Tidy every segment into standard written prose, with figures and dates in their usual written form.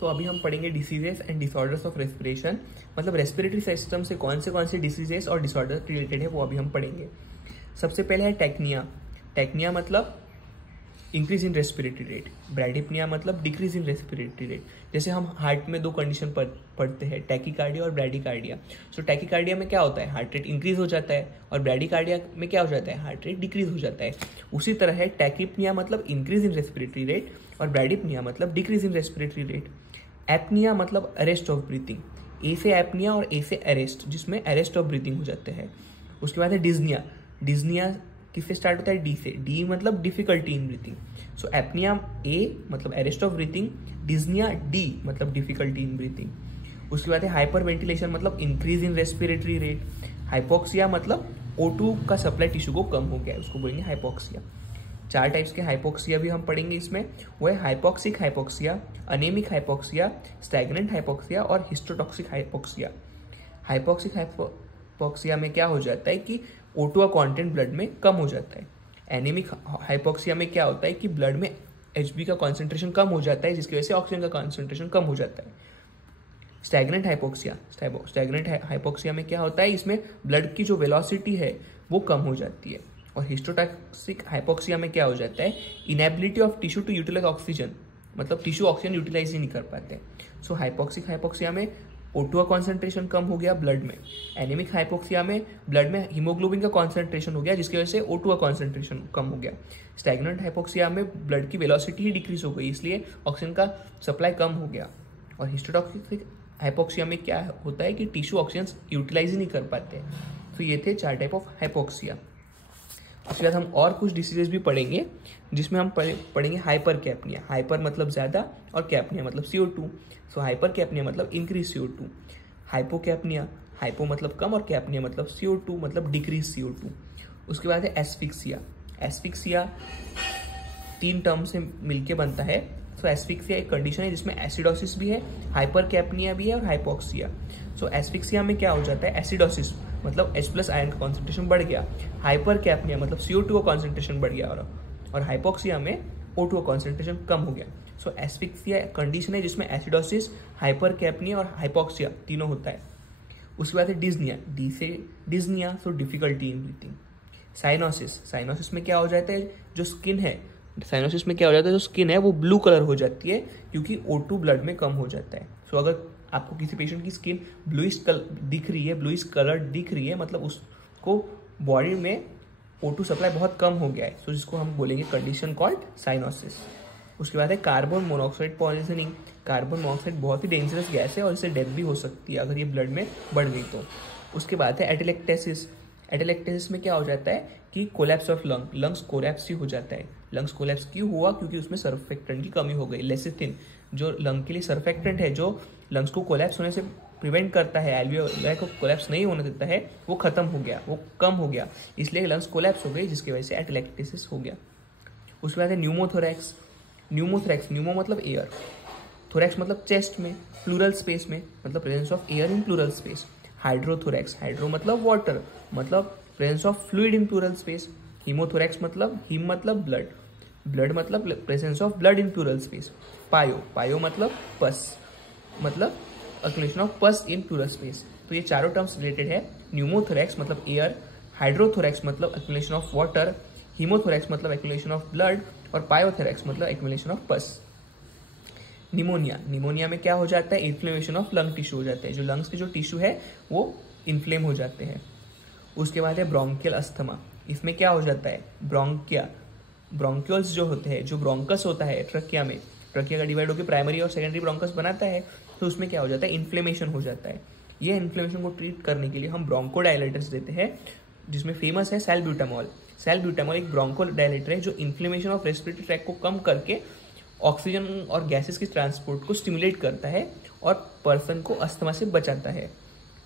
तो अभी हम पढ़ेंगे diseases and disorders of respiration, मतलब रेस्पिरेटरी सिस्टम से कौन से डिसीजेस और डिसऑर्डर रिलेटेड है वो अभी हम पढ़ेंगे। सबसे पहले है टैक्निया। टैक्निया मतलब इंक्रीज इन रेस्पिरेटरी रेट, ब्रैडिपनिया मतलब डिक्रीज इन रेस्पिरेटरी रेट। जैसे हम हार्ट में दो कंडीशन पढ़ते हैं, टैकीकार्डिया और ब्रैडिकार्डिया। सो टैकीकार्डिया में क्या होता है, हार्ट रेट इंक्रीज हो जाता है, और ब्रैडिकार्डिया में क्या हो जाता है, हार्ट रेट डिक्रीज हो जाता है। उसी तरह है टैकीपनिया मतलब इंक्रीज इन रेस्पिरेटरी रेट, और ब्रैडिपनिया मतलब decrease in respiratory rate. Apnoea मतलब अरेस्ट ऑफ ब्रीथिंग, ए से एपनिया और ए से अरेस्ट, जिसमें अरेस्ट ऑफ ब्रीथिंग हो जाते हैं। उसके बाद है डिज्निया। डिज्निया किससे स्टार्ट होता है, डी से। डी मतलब difficulty in breathing. So apnea A मतलब arrest of breathing, dyspnea D मतलब डिफिकल्टी इन ब्रीथिंग। उसके बाद है हाइपर वेंटिलेशन मतलब increase in respiratory rate. Hypoxia मतलब O2 का सप्लाई टिश्यू को कम हो गया है, उसको बोलेंगे हाइपोक्सिया। 4 टाइप्स के हाइपोक्सिया भी हम पढ़ेंगे इसमें, वो है hypoxic hypoxia, anemic hypoxia, stagnant hypoxia और हिस्टोटॉक्सिक हाइपोक्सिया। हाइपोक्सिक हाइपोक्सिया में क्या हो जाता है कि O2 का कंटेंट ब्लड में कम हो जाता है। एनीमिक हाइपोक्सिया में क्या होता है कि ब्लड में Hb का कॉन्सेंट्रेशन कम हो जाता है, जिसकी वजह से ऑक्सीजन का कॉन्सेंट्रेशन कम हो जाता है। स्टैग्नेंट हाइपोक्सिया में क्या होता है, इसमें ब्लड की जो वेलोसिटी है वो कम हो जाती है। और हिस्टोटॉक्सिक हाइपोक्सिया में क्या हो जाता है, inability of tissue to utilize oxygen, मतलब टिश्यू ऑक्सीजन यूटिलाइज ही नहीं कर पाते। सो हाइपोक्सिक हाइपोक्सिया में O2 का कॉन्सेंट्रेशन कम हो गया ब्लड में। एनीमिक हाइपोक्सिया में ब्लड में हीमोग्लोबिन का कॉन्सेंट्रेशन हो गया, जिसकी वजह से O2 का कॉन्सेंट्रेशन कम हो गया। स्टैग्नेंट हाइपोक्सिया में ब्लड की वेलोसिटी ही डिक्रीज हो गई, इसलिए ऑक्सीजन का सप्लाई कम हो गया। और हिस्टोटॉक्सिक हाइपोक्सिया में क्या होता है कि टिश्यू ऑक्सीजन यूटिलाइज ही नहीं कर पाते। तो ये थे 4 टाइप ऑफ हाइपोक्सिया। उसके बाद हम और कुछ डिसीजेज भी पढ़ेंगे, जिसमें हम पढ़ेंगे हाइपर कैपनिया। हाइपर मतलब ज़्यादा और कैपनिया मतलब CO2। सो हाइपर कैपनिया मतलब इंक्रीज CO2। हाइपोकैपनिया, हाइपो मतलब कम और कैपनिया मतलब CO2 मतलब डिक्रीज CO2। उसके बाद है एस्फिक्सिया। एस्फिक्सिया 3 टर्म से मिलके बनता है। सो एस्फिक्सिया एक कंडीशन है जिसमें एसिडोसिस भी है, हाइपर कैपनिया भी है और हाइपोक्सिया। सो एस्फिक्सिया में क्या हो जाता है, एसिडोसिस मतलब H+ आयन का कॉन्सेंट्रेशन बढ़ गया, हाइपर कैपनिया मतलब CO2 का कॉन्सेंट्रेशन बढ़ गया, और हाइपोक्सिया में O2 का कॉन्सेंट्रेशन कम हो गया। सो एस्फिक्सिया कंडीशन है जिसमें एसिडोसिस, हाइपर कैपनिया और हाइपोक्सिया तीनों होता है। उसके बाद है डिज्निया। डी से डिज्निया, सो difficulty in breathing. Cyanosis. Cyanosis में क्या हो जाता है, जो स्किन है, साइनोसिस में क्या हो जाता है, जो स्किन है वो ब्लू कलर हो जाती है, क्योंकि O2 ब्लड में कम हो जाता है। सो अगर आपको किसी पेशेंट की स्किन ब्लूइश दिख रही है, ब्लूइश कलर दिख रही है, मतलब उसको बॉडी में O2 सप्लाई बहुत कम हो गया है। सो जिसको हम बोलेंगे कंडीशन कॉल्ड साइनोसिस। उसके बाद है carbon monoxide poisoning. Carbon monoxide बहुत ही डेंजरस गैस है और इससे डेथ भी हो सकती है अगर ये ब्लड में बढ़ गई तो। उसके बाद है एटेलेक्टेसिस। एटेलेक्टेसिस में क्या हो जाता है कि कोलैप्स ऑफ लंग्स कोलैप्स ही हो जाता है। लंग्स कोलैप्स क्यों हुआ, क्योंकि उसमें सर्फेक्टेंट की कमी हो गई। लेसिथिन जो लंग के लिए सर्फेक्टेंट है, जो लंग्स को कोलैप्स होने से प्रिवेंट करता है, एल्वियोलाई को कोलैप्स नहीं होने देता है, वो खत्म हो गया, वो कम हो गया, इसलिए लंग्स कोलैप्स हो गई, जिसकी वजह से एटेलेक्टेसिस हो गया। उसके बाद है न्यूमोथोरैक्स। न्यूमोथोरैक्स, न्यूमो मतलब एयर, थोरैक्स मतलब चेस्ट में, प्लूरल स्पेस में, मतलब presence of air in pleural space. Hydrothorax, hydro मतलब वाटर, मतलब presence of fluid in pleural space. Hemothorax मतलब हीम मतलब ब्लड, ब्लड मतलब presence of blood in pleural space. Pyo, pyo मतलब पस, मतलब एक्युमुलेशन ऑफ पस इन प्लूरल स्पेस। तो ये चारों टर्म्स रिलेटेड है। न्यूमोथोरैक्स मतलब एयर, हाइड्रोथोरैक्स मतलब एक्युमुलेशन ऑफ वाटर, हीमोथोरैक्स मतलब एक्युमुलेशन ऑफ ब्लड, और पायोथोरैक्स मतलब एक्युमुलेशन ऑफ पस। निमोनिया, निमोनिया में क्या हो जाता है, इन्फ्लेमेशन ऑफ लंग टिश्यू हो जाता है, जो लंग्स के जो टिश्यू है वो इन्फ्लेम हो जाते हैं। उसके बाद है ब्रोंकियल अस्थमा। इसमें क्या हो जाता है, ब्रोंक्यूल्स जो होते हैं, जो ब्रोंकस होता है ट्रकिया में, ट्रकिया का डिवाइड होकर प्राइमरी और सेकेंडरी ब्रोंकस बनाता है, तो उसमें क्या हो जाता है, इन्फ्लेमेशन हो जाता है। ये इन्फ्लेमेशन को ट्रीट करने के लिए हम ब्रोंकोडायलेटर्स देते हैं, जिसमें फेमस है सैल्ब्यूटामॉल। सैल्ब्यूटामॉल एक ब्रोंकोडायलेटर है जो इन्फ्लेमेशन ऑफ रेस्पिरेटरी ट्रैक को कम करके ऑक्सीजन और गैसेस की ट्रांसपोर्ट को स्टिमुलेट करता है और पर्सन को अस्थमा से बचाता है।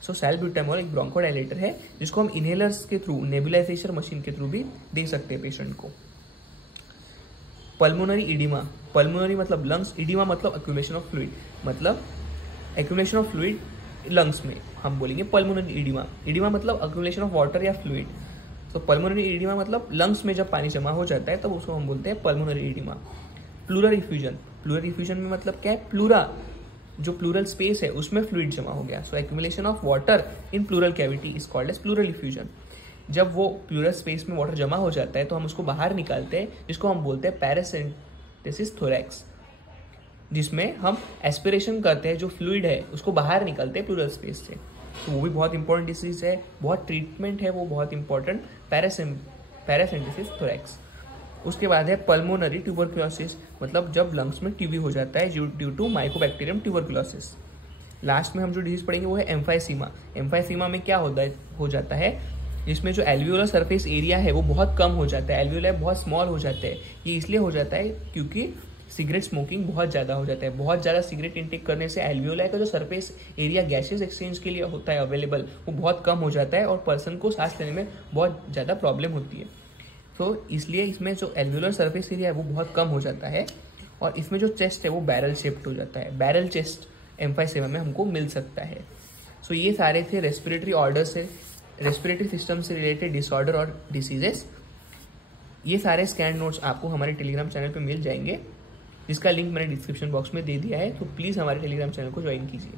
सो सैल्ब्यूटामॉल एक ब्रोंकोडायलेटर है, जिसको हम इनहेलर्स के थ्रू, नेबुलाइजेशन मशीन के थ्रू भी दे सकते हैं पेशेंट को। पल्मोनरी इडिमा, पल्मोनरी मतलब लंग्स, इडिमा मतलब एक्युमुलेशन ऑफ फ्लूइड, मतलब एक्युमुलेशन ऑफ फ्लूइड लंग्स में हम बोलेंगे पल्मोनरी इडिमा। इडिमा मतलब एक्युमुलेशन ऑफ वाटर या फ्लूइड। तो पल्मोनरी इडिमा मतलब लंग्स में जब पानी जमा हो जाता है तब उसको हम बोलते हैं pulmonary oedema. Pleural effusion, pleural effusion में मतलब क्या है, प्लूरा जो प्लूरल स्पेस है उसमें फ्लूइड जमा हो गया। So accumulation of water in pleural cavity is called as pleural effusion. जब वो प्लूरल स्पेस में वाटर जमा हो जाता है तो हम उसको बाहर निकालते हैं, जिसको हम बोलते हैं पैरासिंथेसिस थोरैक्स, जिसमें हम एस्पिरेशन करते हैं, जो फ्लूइड है उसको बाहर निकालते हैं प्लूरल स्पेस से। तो वो भी बहुत इंपॉर्टेंट डिसीज है, बहुत ट्रीटमेंट है वो बहुत इंपॉर्टेंट, पैरासिंथेसिस थोरैक्स। उसके बाद है पल्मोनरी ट्यूबरक्लोसिस, मतलब जब लंग्स में टीबी हो जाता है due to mycobacterium tuberculosis. Last में हम जो डिजीज पढ़ेंगे वो है एम्फाइसीमा। एम्फाइसीमा में क्या हो जाता है, जिसमें जो एल्वियोलर सरफेस एरिया है वो बहुत कम हो जाता है, एल्वियोलाई बहुत स्मॉल हो जाते हैं। ये इसलिए हो जाता है क्योंकि सिगरेट स्मोकिंग बहुत ज़्यादा हो जाता है। बहुत ज़्यादा सिगरेट इंटेक करने से एल्वियोलाई का जो सरफेस एरिया गैसेस एक्सचेंज के लिए होता है अवेलेबल, वो बहुत कम हो जाता है और पर्सन को सांस लेने में बहुत ज़्यादा प्रॉब्लम होती है। तो इसलिए इसमें जो एल्वियोलर सरफेस एरिया है वो बहुत कम हो जाता है और इसमें जो चेस्ट है वो बैरल शेप्ड हो जाता है। बैरल चेस्ट एम्फाइसेमा में हमको मिल सकता है। सो ये सारे थे रेस्पिरेटरी ऑर्डर से, रेस्पिरेटरी सिस्टम से रिलेटेड डिसऑर्डर और डिसीजेस। ये सारे स्कैन नोट्स आपको हमारे टेलीग्राम चैनल पे मिल जाएंगे, जिसका लिंक मैंने डिस्क्रिप्शन बॉक्स में दे दिया है। तो प्लीज़ हमारे टेलीग्राम चैनल को ज्वाइन कीजिए।